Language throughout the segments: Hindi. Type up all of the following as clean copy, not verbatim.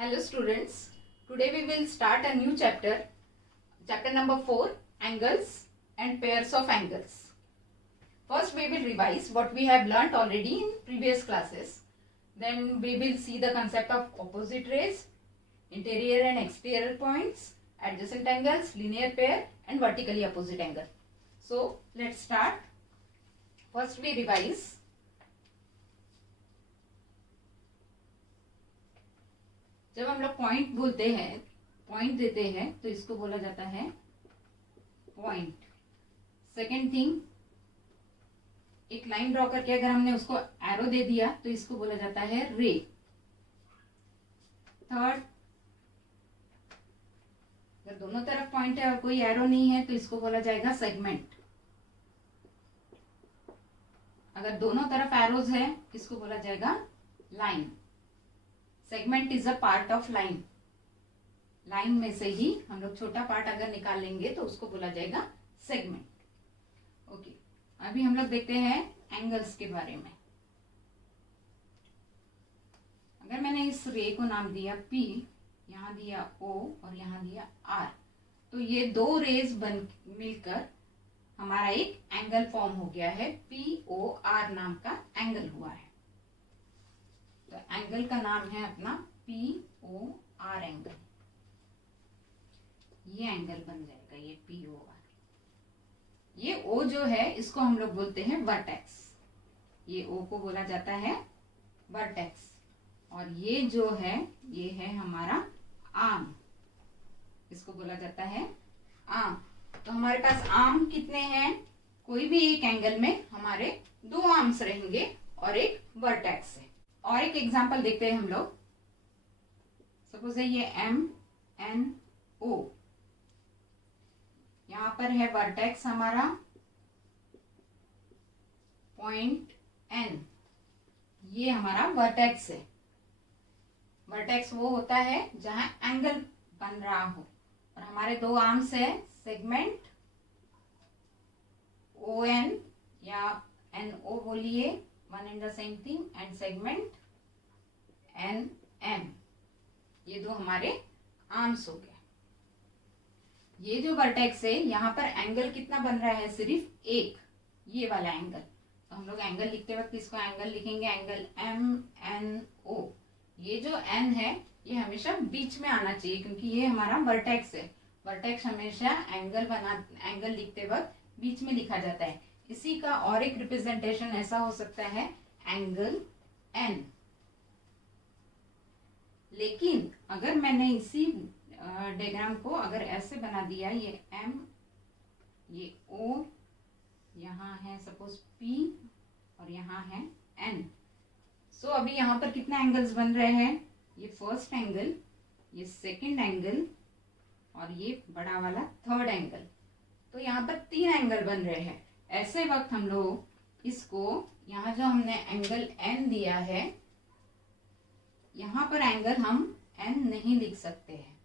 Hello students, today we will start a new chapter, chapter number 4, angles and pairs of angles. First we will revise what we have learnt already in previous classes. Then we will see the concept of opposite rays, interior and exterior points, adjacent angles, linear pair and vertically opposite angle. So let's start. First we revise. जब हम लोग पॉइंट बोलते हैं, पॉइंट देते हैं तो इसको बोला जाता है पॉइंट. सेकेंड थिंग, एक लाइन ड्रॉ करके अगर हमने उसको एरो दे दिया तो इसको बोला जाता है रे. थर्ड, अगर दोनों तरफ पॉइंट है और कोई एरो नहीं है तो इसको बोला जाएगा सेगमेंट. अगर दोनों तरफ एरोज है इसको बोला जाएगा line. Segment is a part of line. Line में से ही हम लोग छोटा पार्ट अगर निकाल लेंगे तो उसको बोला जाएगा सेगमेंट. ओके, अभी हम लोग देखते हैं एंगल्स के बारे में. अगर मैंने इस रे को नाम दिया P, यहां दिया O और यहां दिया R, तो ये दो रेज बन मिलकर हमारा एक एंगल फॉर्म हो गया है. POR नाम का एंगल हुआ है. तो एंगल का नाम है अपना POR एंगल. ये एंगल बन जाएगा ये POR. ये O जो है इसको हम लोग बोलते हैं वर्टेक्स. ये O को बोला जाता है वर्टेक्स. और ये जो है ये है हमारा आर्म. इसको बोला जाता है आर्म. तो हमारे पास आर्म कितने हैं? कोई भी एक एंगल में हमारे दो आर्म्स रहेंगे और एक वर्टेक्स है. और एक एग्जांपल देखते हैं हम लोग. सपोज है ये MNO. यहां पर है वर्टेक्स हमारा पॉइंट N. ये हमारा वर्टेक्स है. वर्टेक्स वो होता है जहां एंगल बन रहा हो. और हमारे दो आर्म्स है सेगमेंट ON या NO बोलिए, one and the same thing, and segment NM. ये दो हमारे आर्म्स हो गए. ये जो वर्टेक्स है यहाँ पर एंगल कितना बन रहा है? सिर्फ एक, ये वाला एंगल. तो हम लोग एंगल लिखते वक्त इसको एंगल लिखेंगे एंगल MNO. ये जो N है ये हमेशा बीच में आना चाहिए क्योंकि ये हमारा वर्टेक्स है. वर्टेक्स हमेशा एंगल लिखते वक्त बीच में लिखा जाता है. इसी का और एक रिप्रेजेंटेशन ऐसा हो सकता है एंगल N. लेकिन अगर मैंने इसी डायग्राम को अगर ऐसे बना दिया, ये M, ये O, यहाँ है सपोज P और यहाँ है N. सो अभी यहाँ पर कितने एंगल्स बन रहे हैं? ये फर्स्ट एंगल, ये सेकंड एंगल और ये बड़ा वाला थर्ड एंगल. तो यहाँ पर तीन एंगल बन रहे हैं. ऐसे वक्त हम लोग इसको, यहाँ जो हमने एंगल N दिया है, यहाँ पर एंगल हम N नहीं लिख सकते हैं.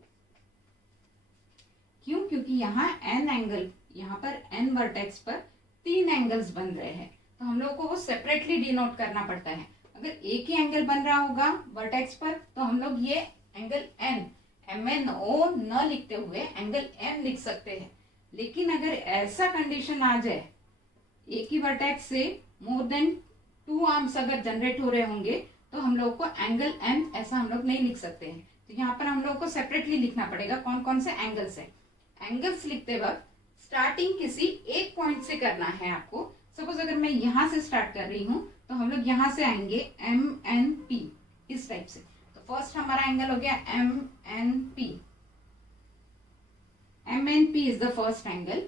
क्यों? क्योंकि यहाँ N एंगल, यहाँ पर N वर्टेक्स पर तीन एंगल्स बन रहे हैं. तो हम लोग को वो सेपरेटली डिनोट करना पड़ता है. अगर एक ही एंगल बन रहा होगा वर्टेक्स पर तो हम लोग ये एंगल N, MNO न लिखते हुए एंगल N लिख सकते हैं. लेकिन अगर ऐसा कंडीशन आ जाए, एक ही वर्टेक्स से मोर देन टू आर्म्स अगर जनरेट हो रहे होंगे तो हम लोग को एंगल M ऐसा हम लोग नहीं लिख सकते हैं. तो यहाँ पर हम लोग को सेपरेटली लिखना पड़ेगा कौन कौन से एंगल्स है. एंगल्स लिखते वक्त स्टार्टिंग किसी एक पॉइंट से करना है आपको. सपोज अगर मैं यहाँ से स्टार्ट कर रही हूँ तो हम लोग यहाँ से आएंगे MNP, इस टाइप से. तो फर्स्ट हमारा एंगल हो गया MNP. MNP is the first angle.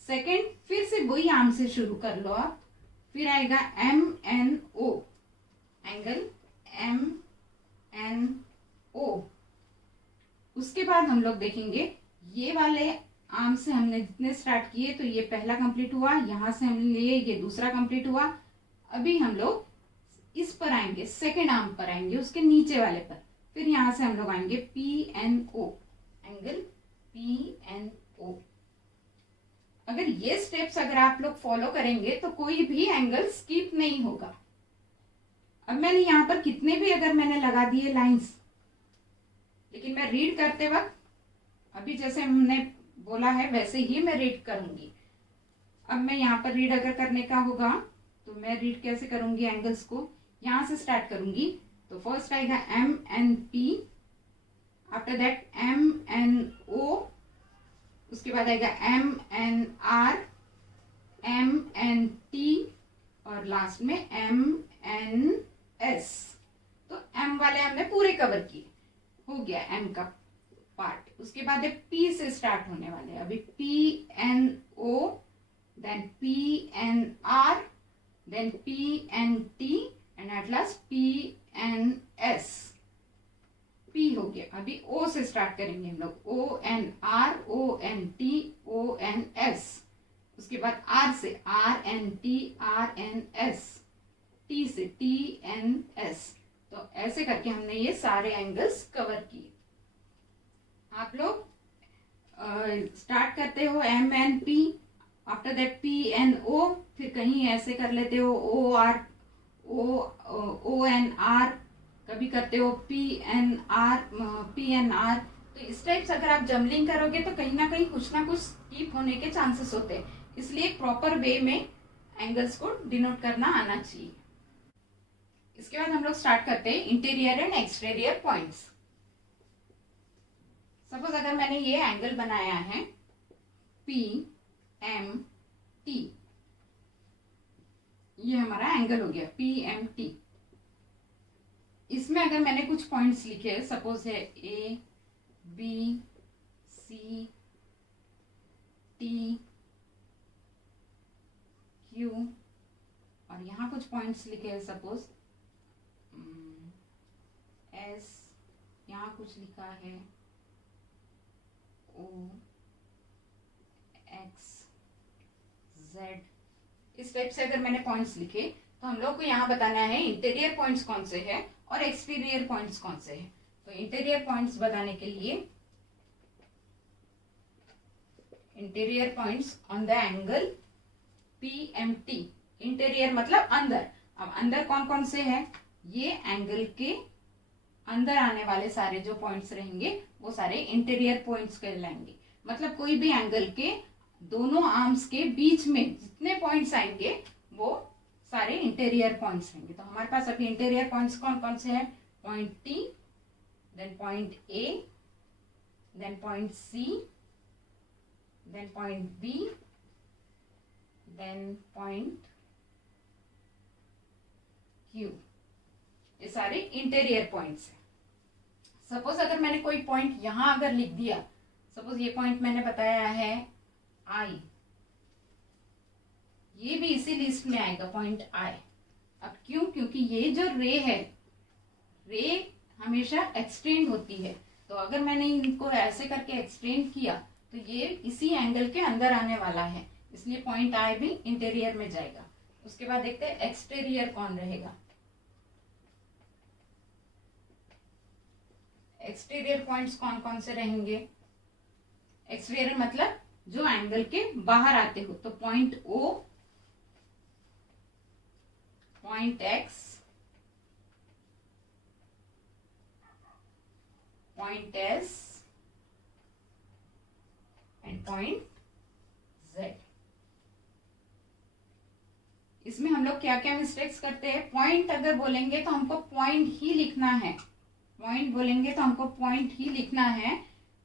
Second, फिर से वही आर्म से शुरू कर लो आप. फिर आएगा MNO, एंगल MNO. उसके बाद हम लोग देखेंगे ये वाले आर्म से हमने जितने स्टार्ट किए तो ये पहला कंप्लीट हुआ. यहां से हमने लिए, ये दूसरा कंप्लीट हुआ. अभी हम लोग इस पर आएंगे, सेकेंड आर्म पर आएंगे, उसके नीचे वाले पर. फिर यहां से हम लोग आएंगे PNO, एंगल PNO. अगर ये स्टेप्स अगर आप लोग फॉलो करेंगे तो कोई भी एंगल स्किप नहीं होगा. अब मैंने यहाँ पर कितने भी अगर मैंने लगा दिए लाइंस, लेकिन मैं रीड करते वक्त अभी जैसे हमने बोला है वैसे ही मैं रीड करूंगी। अब मैं यहाँ पर रीड अगर करने का होगा तो मैं रीड कैसे करूंगी, एंगल्स को यहाँ से स्टार्ट करूंगी। तो फर्स्ट आएगा MNP, आफ्टर दैट MNO, उसके बाद आएगा MNR, MNT और लास्ट में MNS। तो M वाले हमने पूरे कवर किए, हो गया M का पार्ट। उसके बाद P से स्टार्ट होने वाले हैं अभी PNO, then PNR, then PNT and at last PNS। P हो गया, अभी O से स्टार्ट करेंगे हम लोग, ONR, ONT, ONS। उसके बाद R से RNT, RNS, T से TNS। तो ऐसे करके हमने ये सारे एंगल्स कवर किए। आप लोग स्टार्ट करते हो MNP, आफ्टर दैट PNO, फिर कहीं ऐसे कर लेते हो ONR, कभी करते हो PNR। तो इस टाइप से अगर आप जम्बलिंग करोगे तो कहीं ना कुछ स्किप होने के चांसेस होते हैं, इसलिए प्रॉपर वे में एंगल्स को डिनोट करना आना चाहिए। इसके बाद हम लोग स्टार्ट करते हैं interior and exterior points. Suppose अगर मैंने ये एंगल बनाया है PMT, ये हमारा एंगल हो गया PMT। इसमें अगर मैंने कुछ पॉइंट्स लिखे, सपोज है A, B, C, T, Q और यहाँ कुछ पॉइंट्स लिखे हैं, सपोज S, यहाँ कुछ लिखा है O, X, Z। इस टाइप से अगर मैंने पॉइंट्स लिखे तो हम लोग को यहाँ बताना है इंटीरियर पॉइंट्स कौन से हैं और एक्सटीरियर पॉइंट्स कौन से हैं। तो इंटीरियर पॉइंट्स बताने के लिए, interior points on the angle PMT। Interior मतलब अंदर। अब अंदर कौन कौन से हैं, ये एंगल के अंदर आने वाले सारे जो पॉइंट्स रहेंगे वो सारे इंटीरियर पॉइंट्स कहलाएंगे। मतलब कोई भी एंगल के दोनों आर्म्स के बीच में जितने पॉइंट्स आएंगे वो सारे इंटीरियर पॉइंट्स रहेंगे। तो हमारे पास अभी इंटीरियर पॉइंट्स कौन कौन से हैं, point T, then point A, then point C, then point B, then point Q। ये सारे इंटीरियर पॉइंट्स हैं। सपोज अगर मैंने कोई पॉइंट यहां अगर लिख दिया, सपोज ये पॉइंट मैंने बताया है I, ये भी इसी लिस्ट में आएगा पॉइंट I। अब क्यों, क्योंकि ये जो रे है, रे हमेशा एक्सटेंड होती है। तो अगर मैंने इनको ऐसे करके एक्सटेंड किया तो ये इसी एंगल के अंदर आने वाला है, इसलिए पॉइंट I भी इंटीरियर में जाएगा। उसके बाद देखते हैं एक्सटीरियर कौन रहेगा। एक्सटीरियर पॉइंट्स कौन कौन से रहेंगे, एक्सटीरियर मतलब जो एंगल के बाहर आते हो। तो point O, point X, point S and point Z। इसमें हम लोग क्या क्या मिस्टेक्स करते हैं, पॉइंट अगर बोलेंगे तो हमको पॉइंट ही लिखना है, पॉइंट बोलेंगे तो हमको पॉइंट ही लिखना है।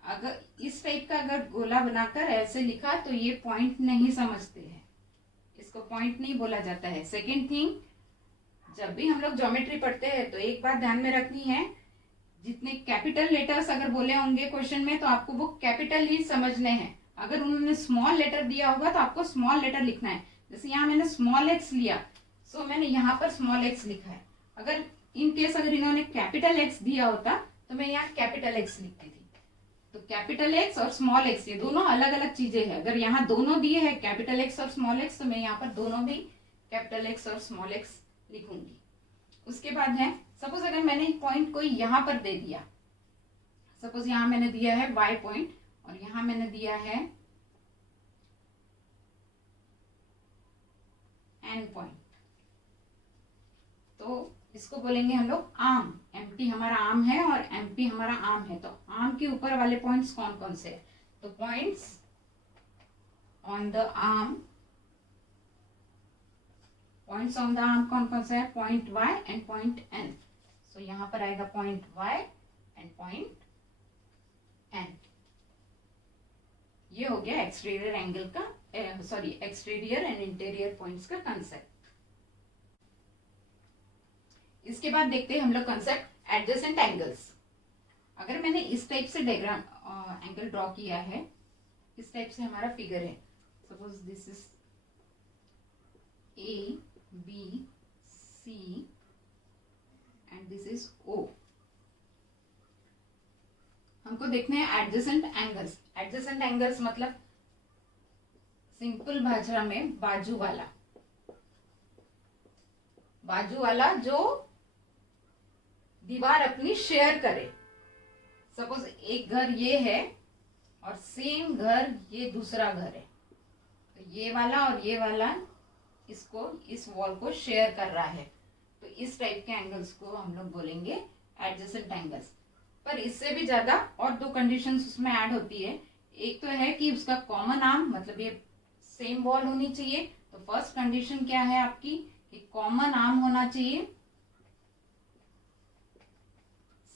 अगर इस टाइप का अगर गोला बनाकर ऐसे लिखा तो ये पॉइंट नहीं समझते हैं, इसको पॉइंट नहीं बोला जाता है। सेकेंड थिंग, जब भी हम लोग ज्योमेट्री पढ़ते हैं तो एक बात ध्यान में रखनी है, जितने कैपिटल लेटर्स अगर बोले होंगे क्वेश्चन में तो आपको वो कैपिटल ही समझने हैं। अगर उन्होंने स्मॉल लेटर दिया होगा तो आपको स्मॉल लेटर लिखना है। जैसे यहाँ मैंने स्मॉल x लिया, सो मैंने यहाँ पर स्मॉल x लिखा है। अगर इन केस अगर इन्होंने कैपिटल x दिया होता तो मैं यहाँ कैपिटल x लिखती थी। तो कैपिटल X और स्मॉल x ये दोनों अलग अलग चीजें हैं। अगर यहाँ दोनों दिए हैं कैपिटल X और स्मॉल x, तो मैं यहाँ पर दोनों भी कैपिटल X और स्मॉल x लिखूंगी। उसके बाद है, सपोज अगर मैंने पॉइंट कोई यहाँ पर दे दिया, सपोज यहाँ मैंने दिया है y पॉइंट और यहाँ मैंने दिया है n पॉइंट। तो इसको बोलेंगे हम लोग आर्म। एमटी हमारा आर्म है और एमपी हमारा आर्म है, तो आर्म के ऊपर वाले पॉइंट्स कौन कौन से है? तो points on the arm, points on the arm कौन कौन से है? Point Y and point N. So यहां पर आएगा point Y and point N. ये हो गया एक्सटीरियर एंगल का, sorry exterior and interior points का कंसेप्ट। इसके बाद देखते हैं हम लोग कंसेप्ट एडजेसेंट एंगल्स। अगर मैंने इस टाइप से डायग्राम एंगल ड्रॉ किया है, इस टाइप से हमारा फिगर है, suppose this is A B C and this is O. हमको देखने हैं एडजेसेंट एंगल्स। एडजेसेंट एंगल्स मतलब सिंपल भाषा में बाजू वाला, बाजू वाला जो दीवार अपनी शेयर करे। सपोज एक घर ये है और सेम घर ये दूसरा घर है, तो ये वाला और ये वाला इसको, इस वॉल को शेयर कर रहा है, तो इस टाइप के एंगल्स को हम लोग बोलेंगे एडजेसेंट एंगल्स। पर इससे भी ज्यादा और दो कंडीशंस उसमें ऐड होती है। एक तो है कि उसका कॉमन आर्म, मतलब ये सेम वॉल होनी चाहिए। तो फर्स्ट कंडीशन क्या है आपकी कि कॉमन आर्म होना चाहिए।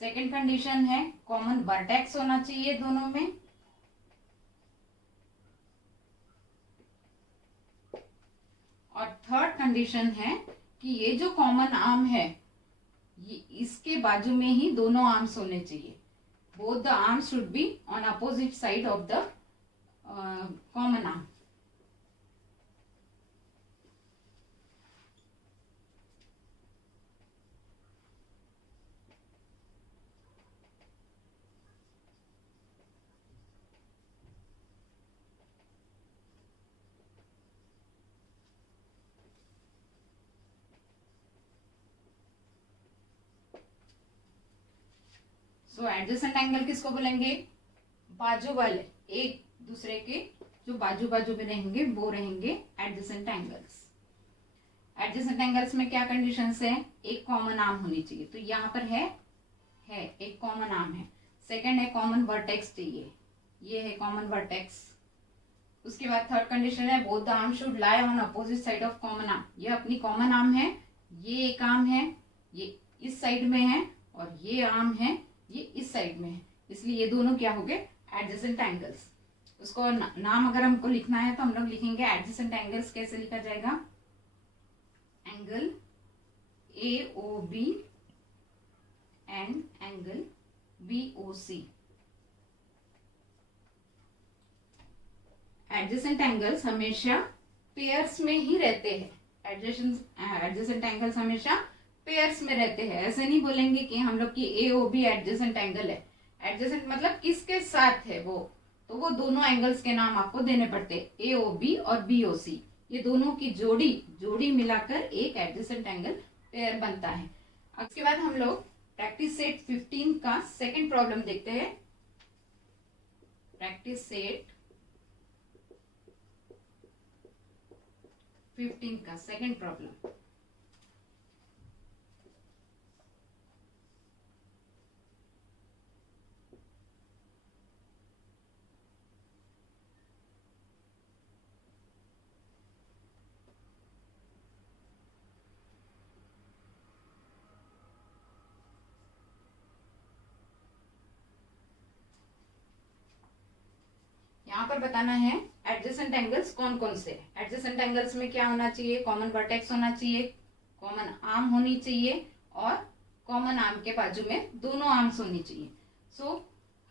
सेकंड कंडीशन है कॉमन वर्टेक्स होना चाहिए दोनों में। और थर्ड कंडीशन है कि ये जो कॉमन आर्म है, ये इसके बाजू में ही दोनों आर्म्स होने चाहिए। Both the arms should be on opposite side of the common arm. So adjacent angle किसको बोलेंगे? बाजू वाले, एक दूसरे के जो बाजू बाजू में रहेंगे वो रहेंगे एडजेसेंट एंगल्स। एडजेसेंट एंगल्स में क्या कंडीशंस है? एक कॉमन आर्म होनी चाहिए, तो यहाँ पर है एक कॉमन आर्म है। सेकंड है कॉमन वर्टेक्स चाहिए, ये है कॉमन वर्टेक्स। उसके बाद थर्ड कंडीशन है both the arm should lie on opposite side of common arm. ये अपनी कॉमन आर्म है, ये एक आर्म है, ये इस साइड में है, और ये आर्म है, ये इस साइड में है, इसलिए ये दोनों क्या हो गए? Adjacent angles. उसको नाम अगर हमको लिखना है तो हम लोग लिखेंगे एडजेसेंट एंगल्स। कैसे लिखा जाएगा? Angle A O B and angle B O C. Adjacent angles हमेशा पेयर्स में ही रहते हैं। एडजेसेंट एंगल्स हमेशा पेयर्स में रहते हैं। ऐसे नहीं बोलेंगे कि हम लोग की ए ओ बी एडजेसेंट एंगल है। एडजेसेंट मतलब किसके साथ है वो, तो वो दोनों एंगल्स के नाम आपको देने पड़ते हैं, ए ओ बी और बी ओ सी। ये दोनों की जोड़ी मिलाकर एक एडजेसेंट एंगल पेयर बनता है। उसके बाद हम लोग प्रैक्टिस सेट 15 का सेकंड प्रॉब्लम देखते हैं। प्रैक्टिस सेट 15 का सेकंड प्रॉब्लम। यहाँ पर बताना है एडजेसेंट एंगल्स कौन कौन से है। एडजेसेंट एंगल्स में क्या होना चाहिए? कॉमन वर्टेक्स होना चाहिए, कॉमन आर्म होनी चाहिए, और कॉमन आर्म के बाजू में दोनों आर्म्स होनी चाहिए। सो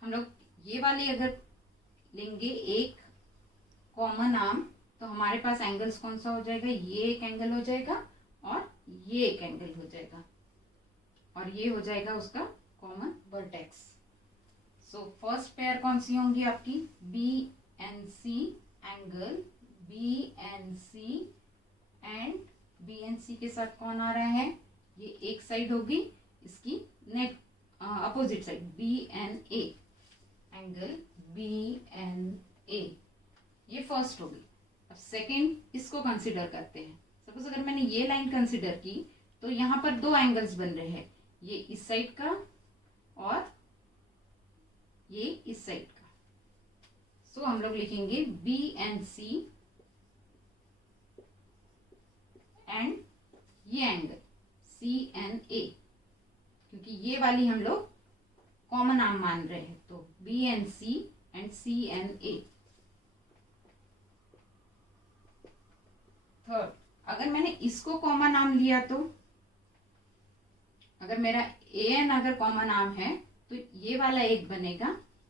हम लोग ये वाली अगर लेंगे एक कॉमन आर्म, तो हमारे पास एंगल्स कौन सा हो जाएगा? ये एक एंगल हो जाएगा और ये एक एंगल हो जाएगा, और ये हो जाएगा उसका common vertex. So first pair कौन सी होंगी आपकी? B N C angle B N C and B N C के साथ कौन आ रहा है? ये एक साइड होगी, इसकी नेट opposite side B N A, angle B N A, ये फर्स्ट होगी। अब सेकेंड इसको कंसिडर करते हैं। सपोज अगर मैंने ये लाइन कंसिडर की तो यहाँ पर दो एंगल्स बन रहे हैं, ये इस साइड का और ये इस साइड का। सो हम लोग लिखेंगे BNC एंड ये एंगल CNA, क्योंकि ये वाली हम लोग कॉमन आर्म मान रहे हैं, तो BNC एंड CNA। थर्ड, अगर मैंने इसको कॉमन आर्म लिया तो अगर मेरा AN अगर कॉमन आर्म है तो ये वाला एक बनेगा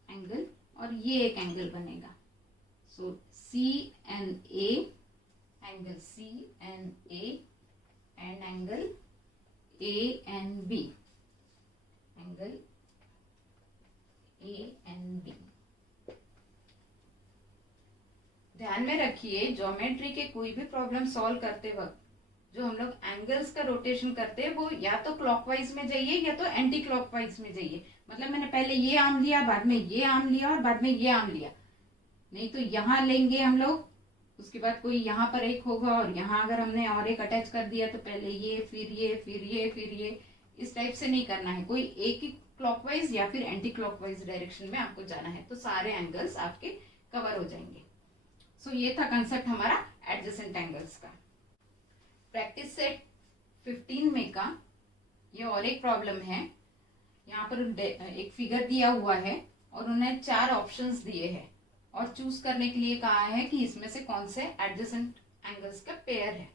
एंगल और ये एक एंगल बनेगा। सो CNA, angle CNA and angle ANB, angle ANB। ध्यान में रखिए, ज्योमेट्री के कोई भी प्रॉब्लम सॉल्व करते वक्त जो हम लोग एंगल्स का रोटेशन करते हैं वो या तो क्लॉकवाइज में जाइए या तो एंटी क्लॉकवाइज में जाइए। मतलब मैंने पहले ये आर्म लिया, बाद में ये आर्म लिया और बाद में ये आर्म लिया, नहीं तो यहाँ लेंगे हम लोग, उसके बाद कोई यहाँ पर एक होगा और यहाँ अगर हमने और एक अटैच कर दिया तो पहले ये फिर ये फिर ये फिर ये, इस टाइप से नहीं करना है। कोई एक ही क्लॉकवाइज या फिर एंटी क्लॉकवाइज डायरेक्शन में आपको जाना है, तो सारे एंगल्स आपके कवर हो जाएंगे। सो ये था कंसेप्ट हमारा एडजेसेंट एंगल्स का। प्रैक्टिस सेट 15 में का ये और एक प्रॉब्लम है। यहाँ पर एक फिगर दिया हुआ है और उन्हें 4 ऑप्शंस दिए हैं और चूज करने के लिए कहा है कि इसमें से कौन से एडजेसेंट एंगल्स का पेयर है।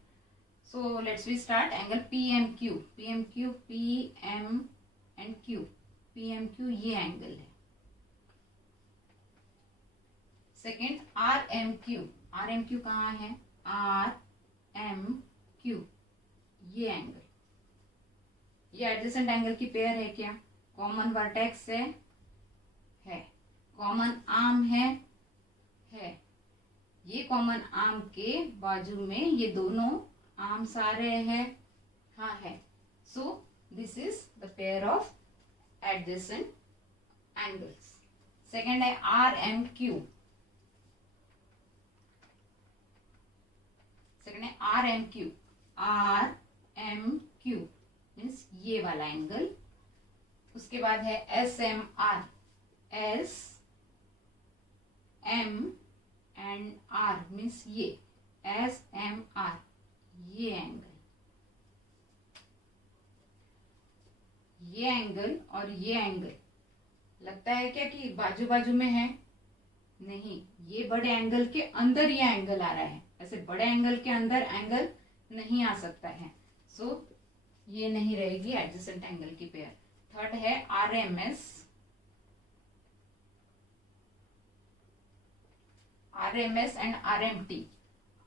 So let's we start. Angle PMQ, PMQ, PM and Q, PMQ ये एंगल है। सेकेंड RMQ, RMQ कहाँ है? RMQ ये एंगल, ये एडजेसेंट एंगल की पेयर है क्या? कॉमन वर्टेक्स है, कॉमन आर्म है। ये कॉमन आर्म के बाजू में ये दोनों आर्म्स आ रहे हैं, हाँ है। So this is the pair of adjacent angles. Second है RMQ, सेकेंड है RMQ, RMQ मीन्स ये वाला एंगल। उसके बाद है SMR, SM and R means ये SMR ये एंगल, ये एंगल और ये एंगल लगता है क्या कि बाजू बाजू में है? नहीं, ये बड़े एंगल के अंदर ये एंगल आ रहा है, ऐसे बड़े एंगल के अंदर एंगल नहीं आ सकता है। सो ये नहीं रहेगी एडजेसेंट एंगल की पेयर। थर्ड है RMS, RMS and RMT।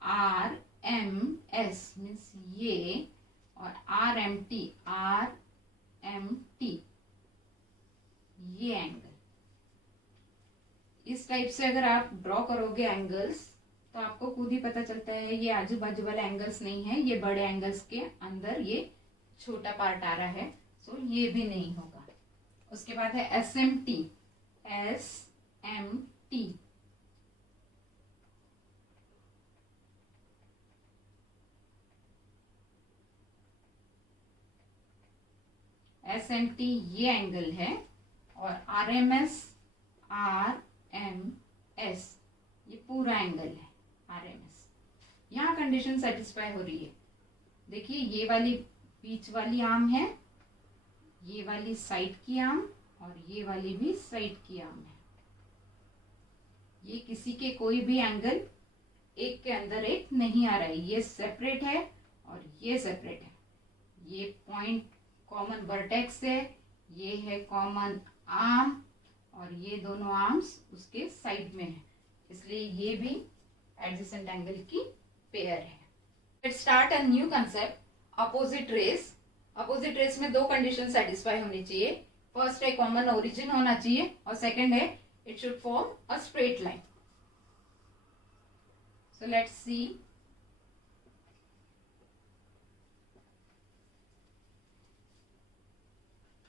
RMS means ये और RMT, RMT ये एंगल। इस टाइप से अगर आप ड्रॉ करोगे एंगल्स तो आपको खुद ही पता चलता है ये आजू बाजू वाले एंगल्स नहीं है, ये बड़े एंगल्स के अंदर ये छोटा पार्ट आ रहा है। सो ये भी नहीं होगा। उसके बाद है SMT, SMT SMT ये एंगल है और RMS, RMS ये पूरा एंगल है RMS। यहाँ कंडीशन सेटिस्फाई हो रही है। देखिए ये वाली बीच वाली आर्म है, ये वाली साइड की आर्म और ये वाली भी साइड की आर्म है। ये किसी के कोई भी एंगल एक के अंदर एक नहीं आ रहा है, ये सेपरेट है और ये सेपरेट है। ये पॉइंट कॉमन वर्टेक्स है, ये है कॉमन आर्म और ये दोनों आर्म्स उसके साइड में है, इसलिए ये भी एडजेसेंट एंगल की पेयर है। Let's start a new concept, opposite rays. Opposite rays में 2 कंडीशन सेटिस्फाई होनी चाहिए। फर्स्ट है कॉमन ओरिजिन होना चाहिए और सेकंड है it should form a straight line. So let's see.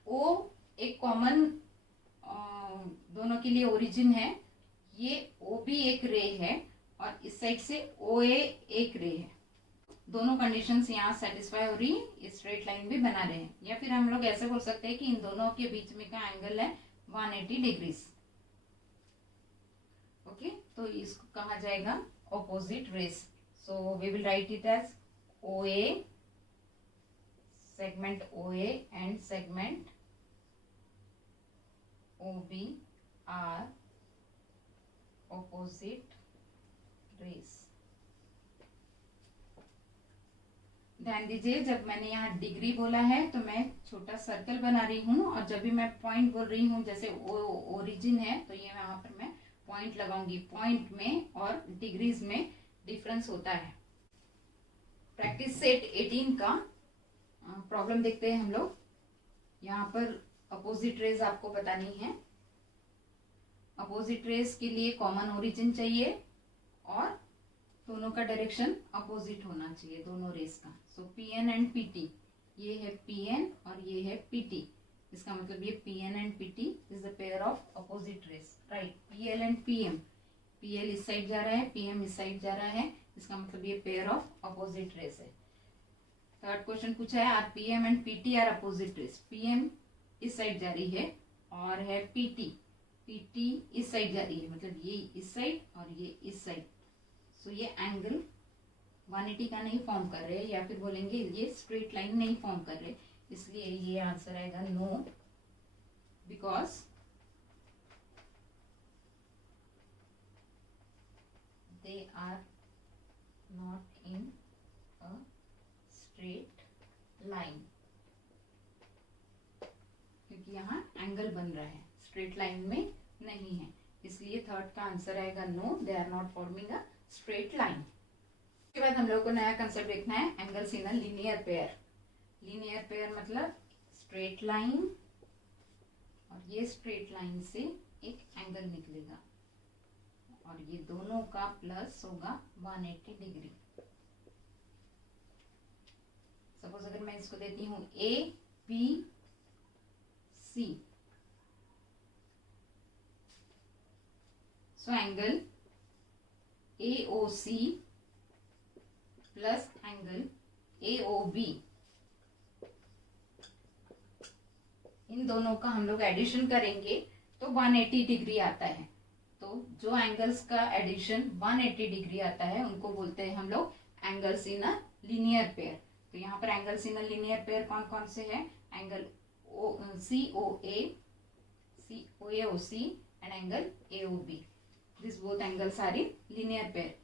O एक कॉमन दोनों के लिए ओरिजिन है, ये ओ भी एक रे है और इस साइड से ओ ए एक रे है। दोनों कंडीशंस यहाँ सेटिस्फाई हो रही है, ये स्ट्रेट लाइन भी बना रहे हैं। या फिर हम लोग ऐसे बोल सकते हैं कि इन दोनों के बीच में का एंगल है 180 डिग्रीज। ओके, तो इसको कहा जाएगा opposite rays. So we will write it as OA, segment OA and segment OB are opposite rays। ध्यान दीजिए, जब मैंने यहाँ डिग्री बोला है तो मैं छोटा सर्कल बना रही हूँ, और जब भी मैं पॉइंट बोल रही हूँ, जैसे ओरिजिन है तो ये यहाँ पर मैं पॉइंट लगाऊंगी। पॉइंट में और डिग्रीज में डिफरेंस होता है। प्रैक्टिस सेट 18 का प्रॉब्लम देखते हैं हम लोग। यहाँ पर अपोजिट रेज आपको बतानी है। अपोजिट रेज के लिए कॉमन ओरिजिन चाहिए और दोनों का डायरेक्शन अपोजिट होना चाहिए दोनों रेज का। सो PN एंड PT, ये है PN और ये है PT। इसका मतलब ये PN and PT is the pair of opposite raise, right. PL and PM, PL इस साइड जा रहा है, PM इस साइड जा रहा है, इसका मतलब ये पेयर ऑफ अपोजिट रेज है। थर्ड क्वेश्चन पूछा है, are PM and PT are opposite rays. PM इस साइड जा रही है और है PT इस साइड जा रही है, मतलब ये इस साइड और ये इस साइड। सो ये एंगल 180 का नहीं फॉर्म कर रहे, या फिर बोलेंगे ये स्ट्रेट लाइन नहीं फॉर्म कर रहे, इसलिए ये आंसर आएगा no, because they are not in a straight line, क्योंकि यहाँ एंगल बन रहा है, स्ट्रेट लाइन में नहीं है, इसलिए थर्ड का आंसर आएगा no, they are not forming a straight line. उसके बाद हम लोग को नया कंसेप्ट देखना है, angles in a linear pair. Linear pair मतलब स्ट्रेट लाइन और ये स्ट्रेट लाइन से एक एंगल निकलेगा और ये दोनों का प्लस होगा 180 डिग्री। सपोज अगर मैं इसको देती हूँ ABC, so angle AOC plus angle AOB, इन दोनों का हम लोग एडिशन करेंगे तो 180 डिग्री आता है। तो जो एंगल्स का एडिशन 180 डिग्री आता है उनको बोलते हैं हम लोग angles in a linear pair. तो यहाँ पर angles in a linear pair कौन कौन से हैं? Angle COAOC and angle AOB, this both angles are in linear pair.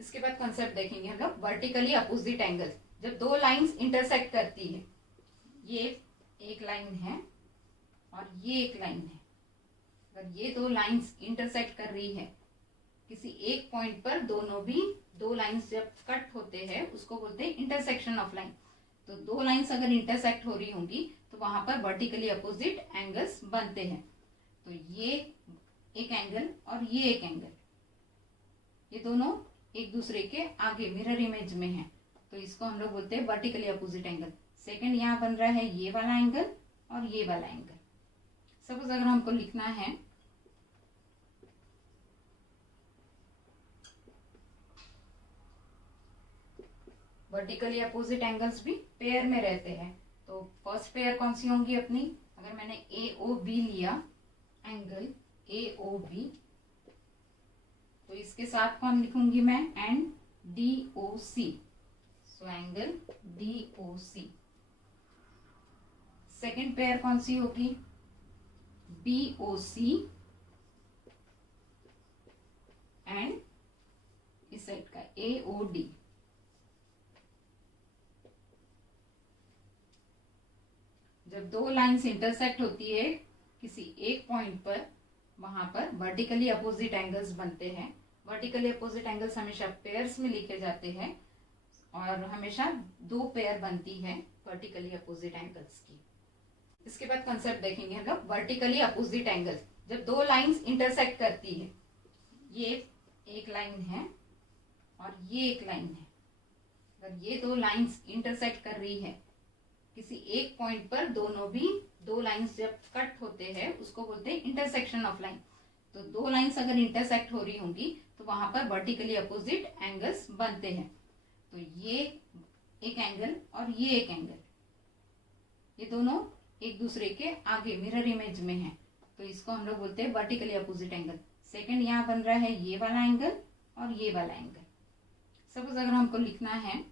इसके बाद कंसेप्ट देखेंगे हम लोग वर्टिकली अपोजिट एंगल्स। जब दो लाइंस इंटरसेक्ट करती है, ये एक लाइन है और ये एक लाइन है, अगर ये दो लाइंस इंटरसेक्ट कर रही है किसी एक पॉइंट पर, दोनों भी दो लाइंस जब कट होते हैं उसको बोलते हैं इंटरसेक्शन ऑफ लाइन। तो दो लाइंस अगर इंटरसेक्ट हो रही होंगी तो वहां पर वर्टिकली अपोजिट एंगल्स बनते हैं। तो ये एक एंगल और ये एक एंगल, ये दोनों एक दूसरे के आगे मिरर इमेज में है, तो इसको हम लोग बोलते हैं वर्टिकली अपोजिट एंगल। सेकंड यहाँ बन रहा है ये वाला एंगल और ये वाला एंगल। सपोज अगर हमको लिखना है वर्टिकली अपोजिट एंगल्स भी पेयर में रहते हैं, तो फर्स्ट पेयर कौन सी होंगी अपनी? अगर मैंने AOB लिया, एंगल AOB, तो इसके साथ कौन लिखूंगी मैं? And DOC, so angle DOC। Second pair कौन सी होगी? BOC एंड इस साइड का AOD। जब दो लाइंस इंटरसेक्ट होती है किसी एक पॉइंट पर, वहां पर वर्टिकली अपोजिट एंगल्स बनते हैं। वर्टिकली अपोजिट एंगल्स हमेशा पेयर्स में लिखे जाते हैं और हमेशा दो पेयर बनती है वर्टिकली अपोजिट एंगल्स की। इसके बाद कंसेप्ट देखेंगे हम लोग वर्टिकली अपोजिट एंगल्स। जब दो लाइंस इंटरसेक्ट करती है, ये एक लाइन है और ये एक लाइन है, अगर ये दो लाइंस इंटरसेक्ट कर रही है किसी एक पॉइंट पर, दोनों भी दो लाइंस जब कट होते हैं उसको बोलते हैं इंटरसेक्शन ऑफ लाइन। तो दो लाइंस अगर इंटरसेक्ट हो रही होंगी तो वहां पर वर्टिकली अपोजिट एंगल्स बनते हैं। तो ये एक एंगल और ये एक एंगल, ये दोनों एक दूसरे के आगे मिरर इमेज में है, तो इसको हम लोग बोलते हैं वर्टिकली अपोजिट एंगल। सेकंड यहाँ बन रहा है ये वाला एंगल और ये वाला एंगल। सपोज अगर हमको लिखना है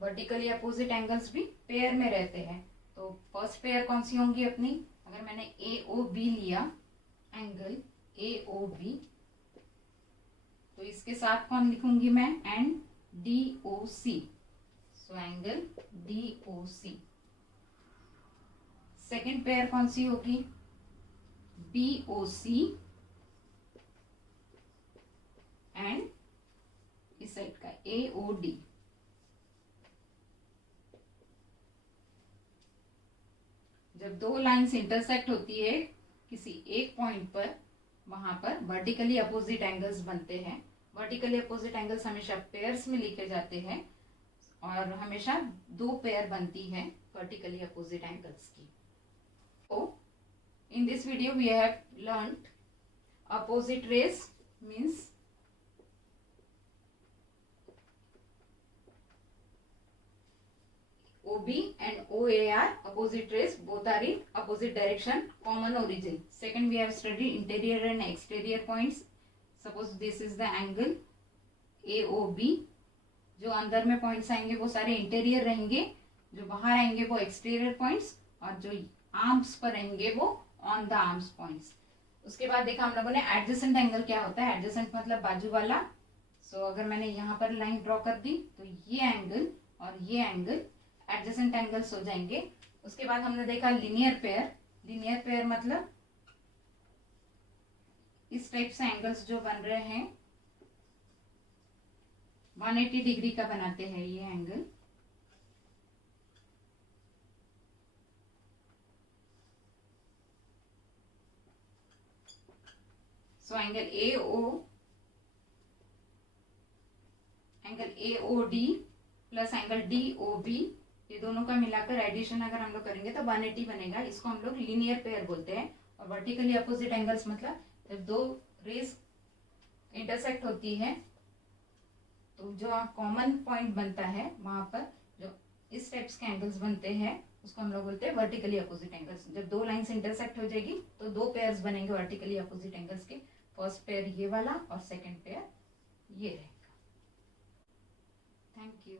वर्टिकली अपोजिट एंगल्स भी पेयर में रहते हैं, तो फर्स्ट पेयर कौन सी होंगी अपनी, अगर मैंने ए ओ बी लिया, एंगल ए ओ बी, तो इसके साथ कौन लिखूंगी मैं, and D O C, so angle D O C. Second pair कौन सी होगी, बी ओ सी एंड इस साइड का ए ओ डी। जब दो लाइंस इंटरसेक्ट होती है किसी एक पॉइंट पर, वहां पर वर्टिकली अपोजिट एंगल्स बनते हैं। वर्टिकली अपोजिट एंगल्स हमेशा पेयर्स में लिखे जाते हैं और हमेशा दो पेयर बनती है वर्टिकली अपोजिट एंगल्स की। तो in this video we have learned opposite rays means OB and OA are opposite rays, both are in opposite direction, common origin. Second, we have studied interior and exterior points. Suppose this is the angle AOB. जो अंदर में पॉइंट्स आएंगे वो सारे इंटीरियर रहेंगे, जो बाहर आएंगे वो एक्सटीरियर पॉइंट्स, और जो आर्म्स पर रहेंगे वो ऑन द आर्म्स पॉइंट्स। उसके बाद देखा हम लोगों ने एडजेसेंट एंगल क्या होता है, एडजेसेंट मतलब बाजू वाला। सो अगर मैंने यहाँ पर लाइन ड्रॉ कर दी तो ये एंगल और ये एंगल एडजेसेंट एंगल्स हो जाएंगे। उसके बाद हमने देखा लीनियर पेयर। लीनियर पेयर मतलब इस टाइप से एंगल्स जो बन रहे हैं 180 डिग्री का बनाते हैं ये angle. So angle A O D plus angle D O B, ये दोनों का मिलाकर एडिशन अगर हम लोग करेंगे तो 180 बनेगा। इसको हम लोग लीनियर पेयर बोलते हैं। और वर्टिकली अपोजिट एंगल्स मतलब जब दो रेस इंटरसेक्ट होती है तो जो कॉमन पॉइंट बनता है वहां पर जो इस टाइप्स के एंगल्स बनते हैं उसको हम लोग बोलते हैं वर्टिकली अपोजिट एंगल्स। जब दो लाइंस इंटरसेक्ट हो जाएगी तो दो पेयर्स बनेंगे वर्टिकली अपोजिट एंगल्स के। फर्स्ट पेयर ये वाला और सेकेंड पेयर ये रहेगा। Thank you.